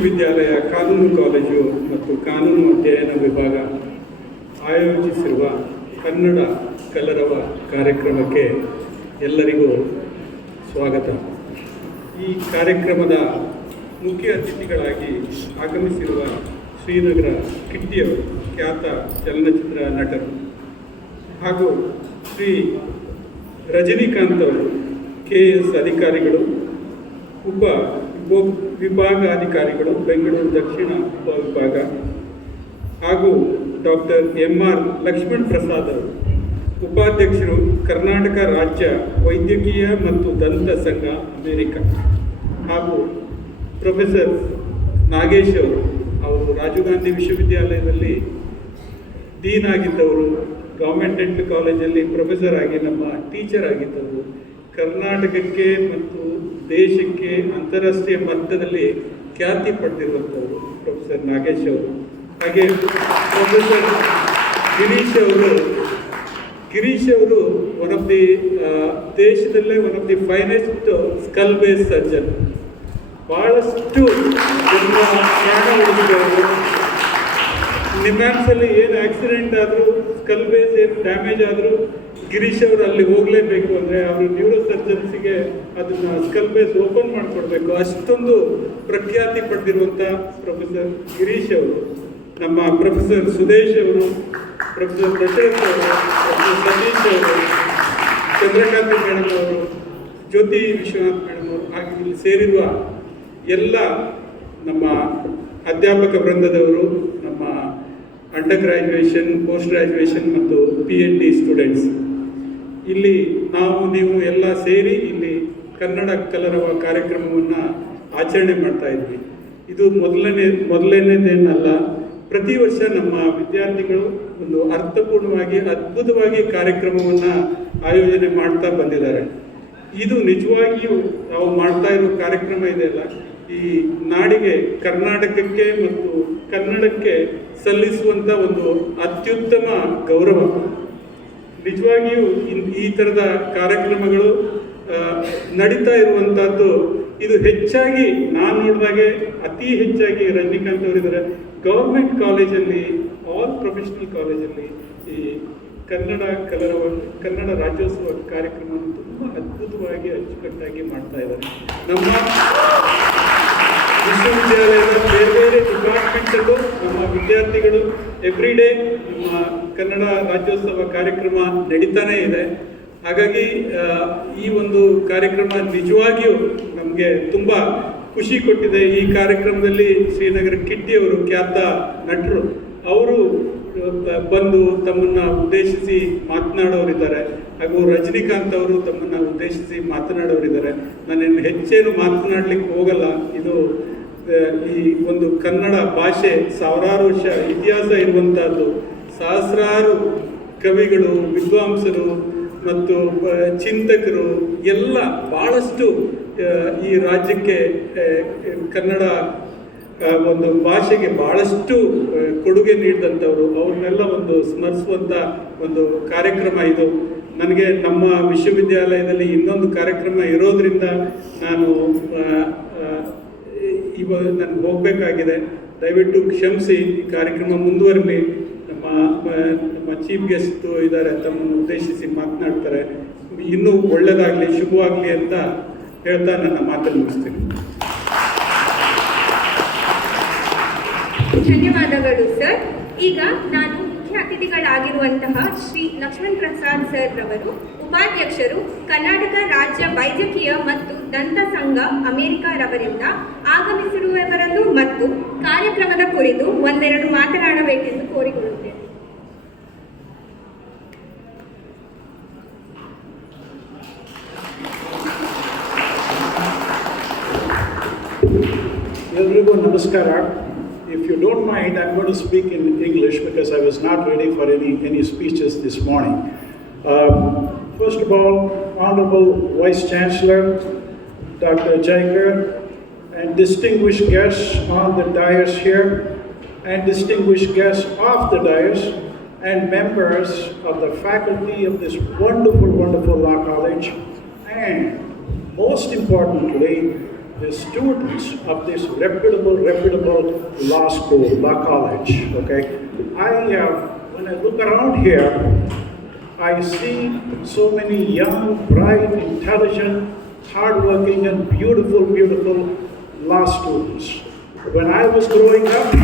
ವಿಶ್ವವಿದ್ಯಾಲಯ ಕಾನೂನು ಕಾಲೇಜು ಮತ್ತು ಕಾನೂನು ಅಧ್ಯಯನ ವಿಭಾಗ ಆಯೋಜಿಸಿರುವ ಕನ್ನಡ ಕಲರವ ಕಾರ್ಯಕ್ರಮಕ್ಕೆ ಎಲ್ಲರಿಗೂ ಸ್ವಾಗತ. ಈ ಕಾರ್ಯಕ್ರಮದ ಮುಖ್ಯ ಅತಿಥಿಗಳಾಗಿ ಆಗಮಿಸಿರುವ ಶ್ರೀನಗರ ಕಿಟ್ಟಿಯವರು, ಖ್ಯಾತ ಚಲನಚಿತ್ರ ನಟರು, ಹಾಗೂ ಶ್ರೀ ರಜನಿಕಾಂತ್ ಅವರು, KS ಅಧಿಕಾರಿಗಳು, ವಿಭಾಗಾಧಿಕಾರಿಗಳು, ಬೆಂಗಳೂರು ದಕ್ಷಿಣ ಉಪವಿಭಾಗ, ಹಾಗೂ ಡಾಕ್ಟರ್ MR ಲಕ್ಷ್ಮಣ್ ಪ್ರಸಾದ್ ಅವರು, ಉಪಾಧ್ಯಕ್ಷರು, ಕರ್ನಾಟಕ ರಾಜ್ಯ ವೈದ್ಯಕೀಯ ಮತ್ತು ದಂತ ಸಂಘ ಅಮೇರಿಕ, ಹಾಗೂ ಪ್ರೊಫೆಸರ್ ನಾಗೇಶ್ ಅವರು ರಾಜೀವ್ ಗಾಂಧಿ ವಿಶ್ವವಿದ್ಯಾಲಯದಲ್ಲಿ ಡೀನ್ ಆಗಿದ್ದವರು, ಗೌರ್ಮೆಂಟ್ ಡೆಂಟಲ್ ಕಾಲೇಜಲ್ಲಿ ಪ್ರೊಫೆಸರ್ ಆಗಿ ನಮ್ಮ ಟೀಚರ್ ಆಗಿದ್ದವರು, ಕರ್ನಾಟಕಕ್ಕೆ ಮತ್ತು ದೇಶಕ್ಕೆ ಅಂತಾರಾಷ್ಟ್ರೀಯ ಮಟ್ಟದಲ್ಲಿ ಖ್ಯಾತಿ ಪಡೆದಿರುವಂಥವರು ಪ್ರೊಫೆಸರ್ ನಾಗೇಶ್ ಅವರು. ಹಾಗೆ ಪ್ರೊಫೆಸರ್ ಗಿರೀಶ್ ಅವರು ಒನ್ ಆಫ್ ದಿ ದೇಶದಲ್ಲೇ one of the finest skull base surgeon. ಭಾಳಷ್ಟು ಜನರ ಪ್ರಾಣ ಉಳಿಸಿದವರು. ನಿಮ್ಯಾನ್ಸಲ್ಲಿ ಏನು ಆಕ್ಸಿಡೆಂಟ್ ಆದರೂ, ಸ್ಕಲ್ ಬೇಸ್ ಏನು ಡ್ಯಾಮೇಜ್ ಆದರೂ ಗಿರೀಶ್ ಅವರು ಅಲ್ಲಿ ಹೋಗಲೇಬೇಕು. ಅಂದರೆ ಅವರು ನ್ಯೂರೋ ಸರ್ಜನ್ಸಿಗೆ ಅದನ್ನು ಸ್ಕಲ್ ಬೇಸ್ ಓಪನ್ ಮಾಡಿಕೊಡ್ಬೇಕು. ಅಷ್ಟೊಂದು ಪ್ರಖ್ಯಾತಿ ಪಡೆದಿರುವಂಥ ಪ್ರೊಫೆಸರ್ ಗಿರೀಶ್ ಅವರು, ನಮ್ಮ ಪ್ರೊಫೆಸರ್ ಸುದೇಶ್ ಅವರು, ಪ್ರೊಫೆಸರ್ ದಶರಥ್ ಅವರು, ಪ್ರೊಫೆಸರ್ ಸತೀಶ್ ಅವರು, ಚಂದ್ರಕಾಂತಿ ಮೇಡಮ್ ಅವರು, ಜ್ಯೋತಿ ವಿಶ್ವನಾಥ್ ಮೇಡಮ್ ಅವರು, ಹಾಗೆ ಇಲ್ಲಿ ಸೇರಿರುವ ಎಲ್ಲ ನಮ್ಮ ಅಧ್ಯಾಪಕ ವೃಂದದವರು, ನಮ್ಮ ಅಂಡರ್ ಗ್ರ್ಯಾಜುಯೇಷನ್, ಪೋಸ್ಟ್ ಗ್ರ್ಯಾಜುಯೇಷನ್ ಮತ್ತು PhD ಸ್ಟೂಡೆಂಟ್ಸ್, ಇಲ್ಲಿ ನೀವು ಎಲ್ಲ ಸೇರಿ ಇಲ್ಲಿ ಕನ್ನಡ ಕಲರವ ಕಾರ್ಯಕ್ರಮವನ್ನು ಆಚರಣೆ ಮಾಡ್ತಾ ಇದ್ವಿ. ಇದು ಮೊದಲನೇದೇನಲ್ಲ. ಪ್ರತಿ ವರ್ಷ ನಮ್ಮ ವಿದ್ಯಾರ್ಥಿಗಳು ಒಂದು ಅರ್ಥಪೂರ್ಣವಾಗಿ, ಅದ್ಭುತವಾಗಿ ಕಾರ್ಯಕ್ರಮವನ್ನು ಆಯೋಜನೆ ಮಾಡ್ತಾ ಬಂದಿದ್ದಾರೆ. ಇದು ನಿಜವಾಗಿಯೂ ನಾವು ಮಾಡ್ತಾ ಇರೋ ಕಾರ್ಯಕ್ರಮ ಇದೆಯಲ್ಲ, ಈ ನಾಡಿಗೆ, ಕರ್ನಾಟಕಕ್ಕೆ ಮತ್ತು ಕನ್ನಡಕ್ಕೆ ಸಲ್ಲಿಸುವಂಥ ಒಂದು ಅತ್ಯುತ್ತಮ ಗೌರವ. ನಿಜವಾಗಿಯೂ ಈ ಥರದ ಕಾರ್ಯಕ್ರಮಗಳು ನಡೀತಾ ಇರುವಂಥದ್ದು ಇದು ಹೆಚ್ಚಾಗಿ ನಾನು ನೋಡಿದಾಗೆ ಅತಿ ಹೆಚ್ಚಾಗಿ ರಜನಿಕಾಂತ್ ಅವರಿದ್ದಾರೆ. ಗೌರ್ಮೆಂಟ್ ಕಾಲೇಜಲ್ಲಿ, ಆಲ್ ಪ್ರೊಫೆಷನಲ್ ಕಾಲೇಜಲ್ಲಿ ಈ ಕನ್ನಡ ರಾಜ್ಯೋತ್ಸವ ಕಾರ್ಯಕ್ರಮವನ್ನು ತುಂಬ ಅದ್ಭುತವಾಗಿ ಅಚ್ಚುಕಟ್ಟಾಗಿ ಮಾಡ್ತಾ ಇದ್ದಾರೆ. ನಮ್ಮ ವಿಶ್ವವಿದ್ಯಾಲಯದ ಬೇರೆ ಬೇರೆ ಡಿಪಾರ್ಟ್ಮೆಂಟಲ್ಲೂ ನಮ್ಮ ವಿದ್ಯಾರ್ಥಿಗಳು ಎವ್ರಿ ಡೇ ನಮ್ಮ ಕನ್ನಡ ರಾಜ್ಯೋತ್ಸವ ಕಾರ್ಯಕ್ರಮ ನಡೀತಾನೇ ಇದೆ. ಹಾಗಾಗಿ ಈ ಒಂದು ಕಾರ್ಯಕ್ರಮ ನಿಜವಾಗಿಯೂ ನಮಗೆ ತುಂಬ ಖುಷಿ ಕೊಟ್ಟಿದೆ. ಈ ಕಾರ್ಯಕ್ರಮದಲ್ಲಿ ಶ್ರೀನಗರ ಕಿಟ್ಟಿಯವರು, ಖ್ಯಾತ ನಟರು, ಅವರು ಬಂದು ತಮ್ಮನ್ನು ಉದ್ದೇಶಿಸಿ ಮಾತನಾಡೋರಿದ್ದಾರೆ. ಹಾಗೂ ರಜನಿಕಾಂತ್ ಅವರು ತಮ್ಮನ್ನು ಉದ್ದೇಶಿಸಿ ಮಾತನಾಡೋರಿದ್ದಾರೆ. ನಾನೇನು ಹೆಚ್ಚೇನು ಮಾತನಾಡಲಿಕ್ಕೆ ಹೋಗಲ್ಲ. ಇದು ಈ ಒಂದು ಕನ್ನಡ ಭಾಷೆ ಸಾವಿರಾರು ವರ್ಷ ಇತಿಹಾಸ ಇರುವಂಥದ್ದು. ಸಹಸ್ರಾರು ಕವಿಗಳು, ವಿದ್ವಾಂಸರು ಮತ್ತು ಚಿಂತಕರು ಎಲ್ಲ ಭಾಳಷ್ಟು ಈ ರಾಜ್ಯಕ್ಕೆ, ಕನ್ನಡ ಒಂದು ಭಾಷೆಗೆ ಭಾಳಷ್ಟು ಕೊಡುಗೆ ನೀಡಿದಂಥವರು, ಅವ್ರನ್ನೆಲ್ಲ ಒಂದು ಸ್ಮರಿಸುವಂಥ ಒಂದು ಕಾರ್ಯಕ್ರಮ ಇದು. ನನಗೆ ನಮ್ಮ ವಿಶ್ವವಿದ್ಯಾಲಯದಲ್ಲಿ ಇನ್ನೊಂದು ಕಾರ್ಯಕ್ರಮ ಇರೋದರಿಂದ ಇವಾಗ ನನಗೆ ಹೋಗಬೇಕಾಗಿದೆ. ದಯವಿಟ್ಟು ಕ್ಷಮಿಸಿ. ಈ ಕಾರ್ಯಕ್ರಮ ಮುಂದುವರಲಿ. ನಮ್ಮ ಚೀಫ್ ಗೆಸ್ಟ್ ಇದ್ದಾರೆ, ತಮ್ಮನ್ನು ಉದ್ದೇಶಿಸಿ ಮಾತನಾಡ್ತಾರೆ. ಇನ್ನೂ ಒಳ್ಳೆಯದಾಗಲಿ, ಶುಭವಾಗಲಿ ಅಂತ ಹೇಳ್ತಾ ನನ್ನ ಮಾತನ್ನು ಮುಗಿಸ್ತೀನಿ. ಧನ್ಯವಾದಗಳು ಸರ್. ಈಗ ನಾನು ಮುಖ್ಯ ಅತಿಥಿಗಳಾಗಿರುವಂತಹ ಶ್ರೀ ಲಕ್ಷ್ಮಣ್ ಪ್ರಸಾದ್ ಸರ್ ರವರು, ಉಪಾಧ್ಯಕ್ಷರು, ಕರ್ನಾಟಕ ರಾಜ್ಯ ವೈದ್ಯಕೀಯ ಮತ್ತು ದಂತ ಸಂಘ ಅಮೇರಿಕ ರವರಿಂದ ಆಗಮಿಸಿರುವವರನ್ನು ಮತ್ತು ಕಾರ್ಯಕ್ರಮದ ಕುರಿತು ಒಂದೆರಡು ಮಾತನಾಡಬೇಕೆಂದು ಕೋರಿಕೊಳ್ಳುತ್ತೇನೆ. ಎಲ್ರಿಗೂ ನಮಸ್ಕಾರ. If you don't mind, I'm going to speak in English because I was not ready for any speeches this morning. First of all, Honorable Vice Chancellor, Dr. Jaikar, and distinguished guests on the dais here, and distinguished guests off the dais, and members of the faculty of this wonderful, wonderful law college, and most importantly, the students of this reputable law school, law college, okay? When I look around here, I see so many young, bright, intelligent, hardworking, and beautiful law students. When I was growing up,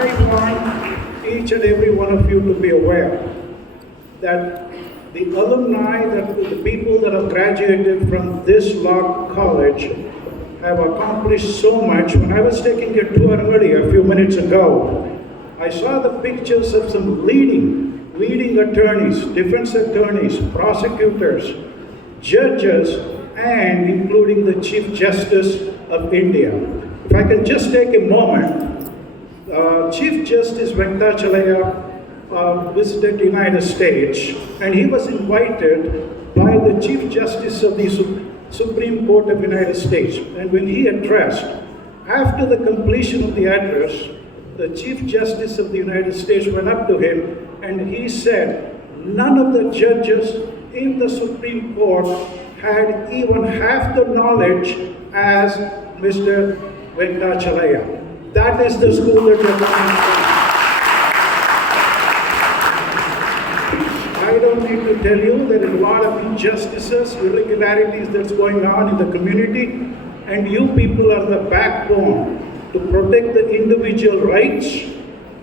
I want each and every one of you to be aware that the alumni, that the people that have graduated from this law college have accomplished so much. When I was taking a tour earlier, a few minutes ago, I saw the pictures of some leading attorneys, defense attorneys, prosecutors, judges, and including the Chief Justice of India. If I can just take a moment, Chief Justice Venkatachalaya visited the United States, and he was invited by the Chief Justice of the Supreme Court of the United States. And when he addressed, after the completion of the address, the Chief Justice of the United States went up to him and he said, none of the judges in the Supreme Court had even half the knowledge as Mr. Venkatachalaya. That is the school that you're coming from. I don't need to tell you there are a lot of injustices, irregularities that's going on in the community, and you people are the backbone to protect the individual rights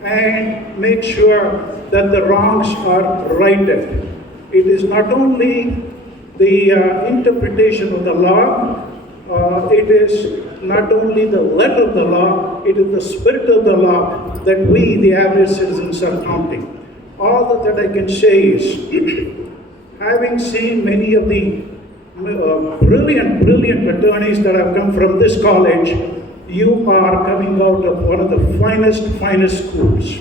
and make sure that the wrongs are righted. It is not only the interpretation of the law, it is not only the letter of the law, it is the spirit of the law that we, the average citizens, are counting. All that I can say is, having seen many of the brilliant attorneys that have come from this college, you are coming out of one of the finest schools.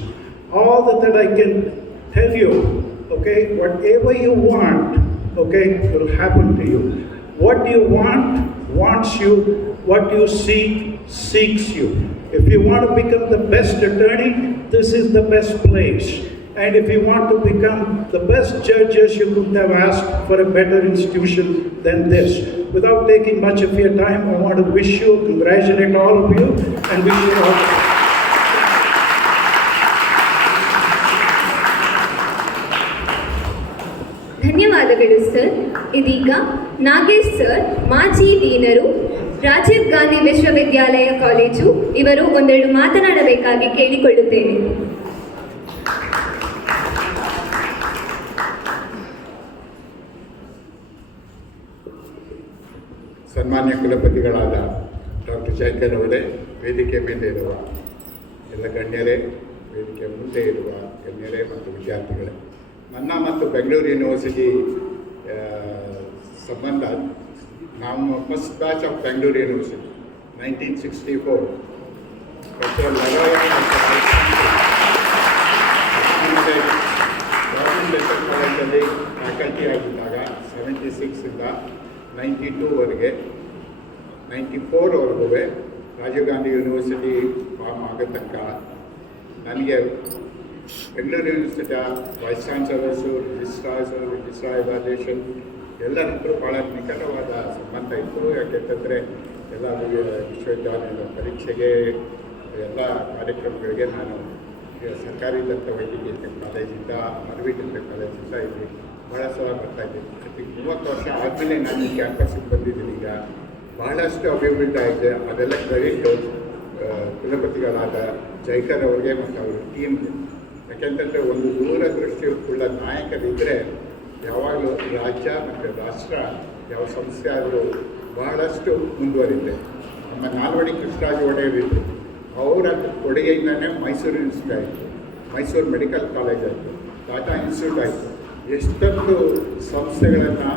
All that I can tell you, okay, whatever you want, okay, will happen to you. What you want, wants you. What you seek, seeks you. If you want to become the best attorney, this is the best place. And if you want to become the best judges, you couldn't have asked for a better institution than this. Without taking much of your time, I want to wish you, congratulate all of you, and wish you all. ಧನ್ಯವಾದಗಳು sir. ಇದೀಗ Nagesh sir, ಮಾಜಿ ಡೀನರು, ರಾಜೀವ್ ಗಾಂಧಿ ವಿಶ್ವವಿದ್ಯಾಲಯ college, ಇವರು ಒಂದೆರಡು ಮಾತನಾಡಬೇಕಾಗಿ ಕೇಳಿಕೊಳ್ಳುತ್ತೇನೆ. ಸನ್ಮಾನ್ಯ ಕುಲಪತಿಗಳಾದ doctor Shekhar ಅವರೇ, ವೇದಿಕೆ ಮೇಲೆ ಇರುವ ಎಲ್ಲ ಗಣ್ಯರೇ, ವೇದಿಕೆ ಮುಂದೆ ಇರುವ ಗಣ್ಯರೇ ಮತ್ತು ವಿದ್ಯಾರ್ಥಿಗಳೇ, ನನ್ನ ಮತ್ತು ಬೆಂಗಳೂರು ಯೂನಿವರ್ಸಿಟಿ ಸಂಬಂಧ, ನಾವು first batch of Bengaluru university 1964. Doctor ಲರಾಯ ಗೌರ್ಮೆಂಟ್ ಲೆಕ್ಚರ್ ಕಾಲೇಜಲ್ಲಿ ಫ್ಯಾಕಲ್ಟಿ ಆಗಿದ್ದಾಗ 76ಇಂದ 92ವರೆಗೆ 94ವರೆಗೂ ರಾಜೀವ್ ಗಾಂಧಿ ಯೂನಿವರ್ಸಿಟಿ ಫಾರ್ಮ್ ಆಗೋ ತನಕ ನನಗೆ ಬೆಂಗಳೂರು ಯೂನಿವರ್ಸಿಟಿಯ ವೈಸ್ ಚಾನ್ಸಲರ್ಸು, ರಿಜಿಸ್ಟ್ರಾರ್ ಇವ್ಯಾಲ್ಯೂಯೇಷನ್ ಎಲ್ಲರಿಗೂ ಭಾಳ ನಿಕಟವಾದ ಸಂಬಂಧ ಇತ್ತು. ಯಾಕೆಂತಂದರೆ ಎಲ್ಲ ವಿಶ್ವವಿದ್ಯಾಲಯದ ಪರೀಕ್ಷೆಗೆ, ಎಲ್ಲ ಕಾರ್ಯಕ್ರಮಗಳಿಗೆ ನಾನು ಸರ್ಕಾರಿ ದತ್ತ ವೈದ್ಯಕೀಯ ಕಾಲೇಜಿಂದ, ಮರವಿ ದತ್ತ ಕಾಲೇಜಿಂದ ಇಲ್ಲಿ ಭಾಳ ಸಲ ಬರ್ತಾಯಿದ್ದೀನಿ. 30 ವರ್ಷ ಆದಮೇಲೆ ನಾನು ಈ ಕ್ಯಾಂಪಸ್ಸಿಗೆ ಬಂದಿದ್ದೀನಿ. ಈಗ ಬಹಳಷ್ಟು ಅಭಿವೃದ್ಧಿ ಆಗಿದೆ. ಅದೆಲ್ಲ ಕ್ರೆಡಿಟ್ ಕುಲಪತಿಗಳಾದ ಜೈಕರ್ ಅವರಿಗೆ ಮತ್ತು ಅವರ ಟೀಮ್ಗೆ. ಯಾಕೆಂತಂದರೆ ಒಂದು ದೂರದೃಷ್ಟಿಯುಳ್ಳ ನಾಯಕರಿದ್ದರೆ ಯಾವಾಗಲೂ ರಾಜ್ಯ ಮತ್ತು ರಾಷ್ಟ್ರ ಯಾವ ಸಂಸ್ಥೆ ಆದರೂ ಬಹಳಷ್ಟು ಮುಂದುವರಿದೆ. ನಮ್ಮ ನಾಲ್ವಡಿ ಕೃಷ್ಣರಾಜ ಒಡೆಯರಿದ್ದರು, ಅವರ ಕೊಡುಗೆಯಿಂದನೇ ಮೈಸೂರು ಯೂನಿವರ್ಸಿಟಿ ಆಯಿತು, ಮೈಸೂರು ಮೆಡಿಕಲ್ ಕಾಲೇಜ್ ಆಯಿತು, ಟಾಟಾ ಇನ್ಸ್ಟಿಟ್ಯೂಟ್ ಆಯಿತು. ಎಷ್ಟೊಂದು ಸಂಸ್ಥೆಗಳನ್ನು,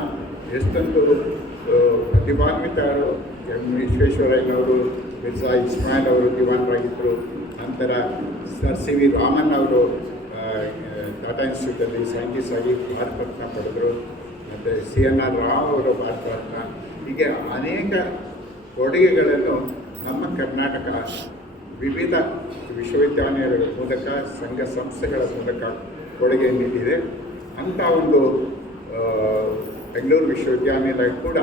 ಎಷ್ಟೊಂದು ಪ್ರತಿಭಾನ್ವಿತರು, ಎಂ ವಿಶ್ವೇಶ್ವರಯ್ಯನವರು, ಮಿರ್ಜಾ ಇಸ್ಮಾಯಿಲ್ ಅವರು ದಿವಾನರಾಗಿದ್ದರು. ನಂತರ ಸರ್ ಸಿ ವಿ ರಾಮನ್ ಅವರು ಟಾಟಾ ಇನ್ಸ್ಟಿಟ್ಯೂಟಲ್ಲಿ ಸೈಂಟಿಸ್ಟ್ ಆಗಿ ಭಾರತ ರತ್ನ ಪಡೆದರು. ಮತ್ತು CNR ರಾವ್ ಅವರು ಭಾರತ ರತ್ನ. ಹೀಗೆ ಅನೇಕ ಕೊಡುಗೆಗಳನ್ನು ನಮ್ಮ ಕರ್ನಾಟಕ ವಿವಿಧ ವಿಶ್ವವಿದ್ಯಾಲಯಗಳ ಮೂಲಕ, ಸಂಘ ಸಂಸ್ಥೆಗಳ ಮೂಲಕ ಕೊಡುಗೆ ನೀಡಿದೆ. ಅಂಥ ಒಂದು ಬೆಂಗಳೂರು ವಿಶ್ವವಿದ್ಯಾನಿಲಯ ಕೂಡ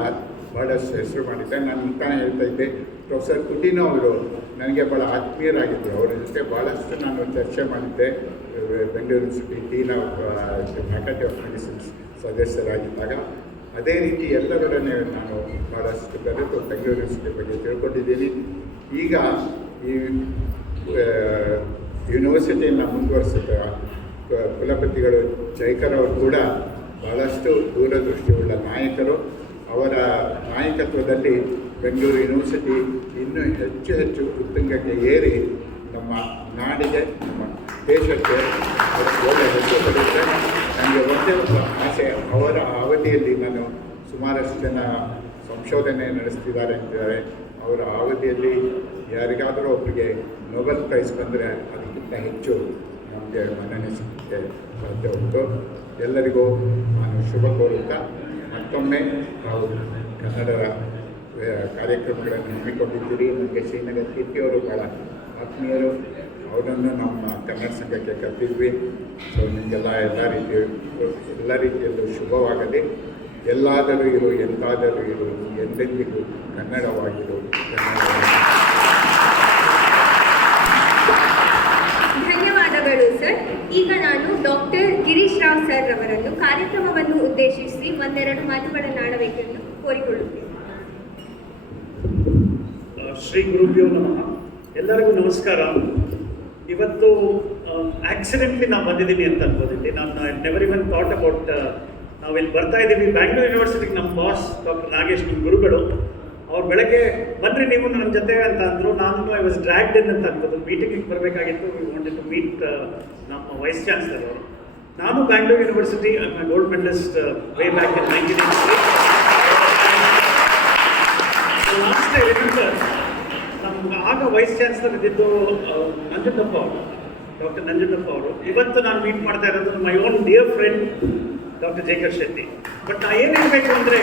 ಭಾಳಷ್ಟು ಹೆಸರು ಮಾಡಿದ್ದೆ. ನಾನು ಇಂತಾನೆ ಹೇಳ್ತಾ ಇದ್ದೆ, ಪ್ರೊಫೆಸರ್ ಕುಟಿನೋ ಅವರು ನನಗೆ ಭಾಳ ಆತ್ಮೀಯರಾಗಿದ್ದರು. ಅವರ ಜೊತೆ ಭಾಳಷ್ಟು ನಾನು ಚರ್ಚೆ ಮಾಡಿದ್ದೆ. Bengaluru university dean of faculty of medicines ಸದಸ್ಯರಾಗಿದ್ದಾಗ ಅದೇ ರೀತಿ ಎಲ್ಲರೊಡನೆ ನಾನು ಭಾಳಷ್ಟು ಬೆರೆತು ಬೆಂಗಳೂರು ಯೂನಿವರ್ಸಿಟಿ ಬಗ್ಗೆ ತಿಳ್ಕೊಂಡಿದ್ದೀನಿ. ಈಗ ಈ ಯೂನಿವರ್ಸಿಟಿಯನ್ನು ಮುಂದುವರಿಸಿದ ಕುಲಪತಿಗಳು ಜೈಕರ್ ಅವರು ಕೂಡ ಭಾಳಷ್ಟು ದೂರದೃಷ್ಟಿಯುಳ್ಳ ನಾಯಕರು. ಅವರ ನಾಯಕತ್ವದಲ್ಲಿ ಬೆಂಗಳೂರು ಯೂನಿವರ್ಸಿಟಿ ಇನ್ನೂ ಹೆಚ್ಚು ಹೆಚ್ಚು ಉತ್ತುಂಗಕ್ಕೆ ಏರಿ ನಮ್ಮ ನಾಡಿಗೆ, ನಮ್ಮ ದೇಶಕ್ಕೆ ಒಳ್ಳೆಯ ಹೆಸರು ಪಡೆಯುತ್ತೆ. ನನಗೆ ಒಂದೇ ಒಂದು ಆಸೆ, ಅವರ ಅವಧಿಯಲ್ಲಿ ನಾನು ಸುಮಾರಷ್ಟು ಜನ ಸಂಶೋಧನೆ ನಡೆಸ್ತಿದ್ದಾರೆ ಅಂತಿದ್ದಾರೆ. ಅವರ ಅವಧಿಯಲ್ಲಿ ಯಾರಿಗಾದರೂ ಒಬ್ಬರಿಗೆ ನೊಬೆಲ್ ಪ್ರೈಸ್ ಬಂದರೆ ಅದಕ್ಕಿಂತ ಹೆಚ್ಚು ನಮಗೆ ಮನ್ನಣೆ ಸಿಗಲಿಕ್ಕೆ ಸಾಧ್ಯ ಉಂಟು. ಎಲ್ಲರಿಗೂ ನಾನು ಶುಭ ಕೋರುತ್ತಾ ಮತ್ತೊಮ್ಮೆ ನಾವು ಕನ್ನಡದ ಕಾರ್ಯಕ್ರಮಗಳನ್ನು ಹಮ್ಮಿಕೊಂಡಿದ್ದೀರಿ. ನನಗೆ ಶ್ರೀನಗರ ಕೀರ್ತಿಯವರು ಭಾಳ ಆತ್ಮೀಯರು, ಅವರನ್ನು ನಮ್ಮ ಕನ್ನಡ ಸಂಘಕ್ಕೆ ಕರೆದಿದ್ವಿ. ಸೊ ನಿಮಗೆಲ್ಲ ಎಲ್ಲ ರೀತಿಯಲ್ಲೂ ಶುಭವಾಗಲಿ. ಎಲ್ಲಾದರೂ ಇರು, ಎಂತಾದರೂ ಇರು, ಎಂದೆಂದಿಗೂ ಕನ್ನಡವಾಗಿರು. ಧನ್ಯವಾದಗಳು ಸರ್. ಈಗ ನಾನು ಡಾಕ್ಟರ್ ಗಿರೀಶ್ ರಾವ್ ಸರ್ ಅವರನ್ನು ಕಾರ್ಯಕ್ರಮವನ್ನು ಉದ್ದೇಶಿಸಿ ಒಂದೆರಡು ಮಾತುಗಳನ್ನಾಡಬೇಕೆಂದು ಕೋರಿಕೊಳ್ಳುತ್ತೇನೆ. ಶ್ರೀ ಗುರುಭ್ಯೋ ನಮಃ. ಎಲ್ಲರಿಗೂ ನಮಸ್ಕಾರ. ಇವತ್ತು ಆಕ್ಸಿಡೆಂಟ್ಲಿ ನಾವು ಬಂದಿದ್ದೀನಿ ಅಂತ ಅನ್ಬೋದಿಲ್ಲಿ. ನಾನು ನೆವರ್ ಇವನ್ ಥಾಟ್ ಅಬೌಟ್ ನಾವು ಇಲ್ಲಿ ಬರ್ತಾ ಇದ್ದೀವಿ. ಬ್ಯಾಂಗ್ಳೂರ್ ಯೂನಿವರ್ಸಿಟಿಗೆ ನಮ್ಮ ಬಾಸ್ ಡಾಕ್ಟರ್ ನಾಗೇಶ್, ನಮ್ಮ ಗುರುಗಳು, ಅವ್ರು ಬೆಳಗ್ಗೆ ಬನ್ನಿರಿ ನೀವು ನನ್ನ ಜೊತೆ ಅಂತ ಅಂದರು. ನಾನು ಐ ವಾಸ್ ಡ್ರ್ಯಾಗ್ಡ್ ಇನ್ ಅಂತ ಅನ್ಬೋದು. ಮೀಟಿಂಗಿಗೆ ಬರಬೇಕಾಗಿತ್ತು. ವಿ ವಾಂಟೆಡ್ ಟು ಮೀಟ್ ನಮ್ಮ ವೈಸ್ ಚಾನ್ಸಲರ್ ಅವರು. ನಾನು Bangalore university gold medalist way back in 1983. Last I remember ನಮ್ಗೆ ಆಗ ವೈಸ್ ಚಾನ್ಸಲರ್ ಇದ್ದಿದ್ದು ನಂಜುಂಡಪ್ಪ ಅವರು, ಡಾಕ್ಟರ್ ನಂಜುಂಡಪ್ಪ ಅವರು. ಇವತ್ತು ನಾನು ಮೀಟ್ ಮಾಡ್ತಾ ಇರೋದು my own dear friend doctor Jayakar Shetty. But ನಾ ಏನು ಹೇಳಬೇಕು ಅಂದರೆ,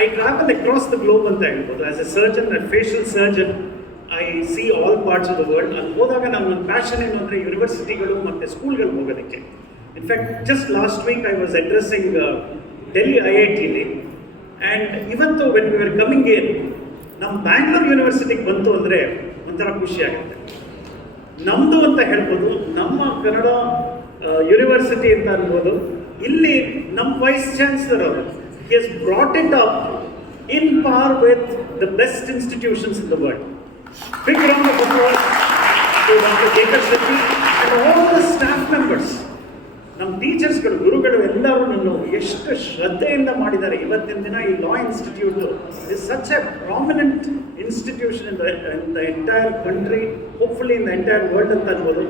I travel across the globe ಅಂತ ಹೇಳ್ಬೋದು. As A surgeon, a facial surgeon, I C all parts of the world. ಅಲ್ಲಿ ಹೋದಾಗ ನನ್ನ ಪ್ಯಾಷನ್ ಏನು ಅಂದರೆ ಯೂನಿವರ್ಸಿಟಿಗಳು ಮತ್ತು ಸ್ಕೂಲ್ಗಳಿಗೆ ಹೋಗೋದಕ್ಕೆ. In fact just last week I was addressing Delhi IITಲಿ. ಆ್ಯಂಡ್ ಇವತ್ತು when we are coming in, ನಮ್ಮ ಬ್ಯಾಂಗ್ಳೂರ್ ಯೂನಿವರ್ಸಿಟಿಗೆ ಬಂತು ಅಂದರೆ ಒಂಥರ ಖುಷಿ ಆಗುತ್ತೆ. ನಮ್ಮದು ಅಂತ ಹೇಳ್ಬೋದು, ನಮ್ಮ ಕನ್ನಡ ಯೂನಿವರ್ಸಿಟಿ ಅಂತ ಅನ್ಬೋದು. ಇಲ್ಲಿ ನಮ್ಮ ವೈಸ್ ಚಾನ್ಸಲರ್ ಅವರು he has brought it up in par with the best institutions in the world. Big round of applause to Dr. Jacob Shetty and all the staff members. ನಮ್ಮ ಟೀಚರ್ಸ್ಗಳು, ಗುರುಗಳು ಎಲ್ಲರೂ ನನ್ನ ಎಷ್ಟು ಶ್ರದ್ಧೆಯಿಂದ ಮಾಡಿದ್ದಾರೆ. ಇವತ್ತಿನ ದಿನ ಈ law institute is such a prominent institution in the entire country, hopefully in the entire world ಅಂತ ಅನ್ಬೋದು.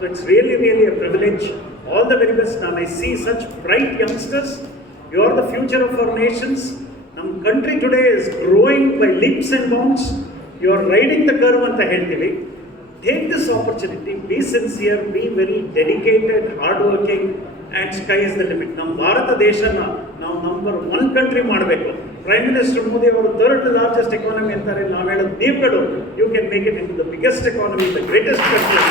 So it's really a privilege. All the very best. ನಾನು I see such bright youngsters. You are the future of our nations. ನಮ್ಮ country today is growing by leaps and bounds. You are riding the curve ಅಂತ ಹೇಳ್ತೀವಿ. Take this opportunity, be sincere, be very dedicated, hardworking, and sky is the limit. ನಮ್ಮ ಭಾರತ ದೇಶನ ನಾವು number 1 country ಮಾಡಬೇಕು. Prime minister Modi ಅವರು 3rd largest economy ಅಂತಾರೆ. ನಾವು ಹೇಳೋದು ನೀವುಗಳು, you can make it in the biggest economy, the greatest country.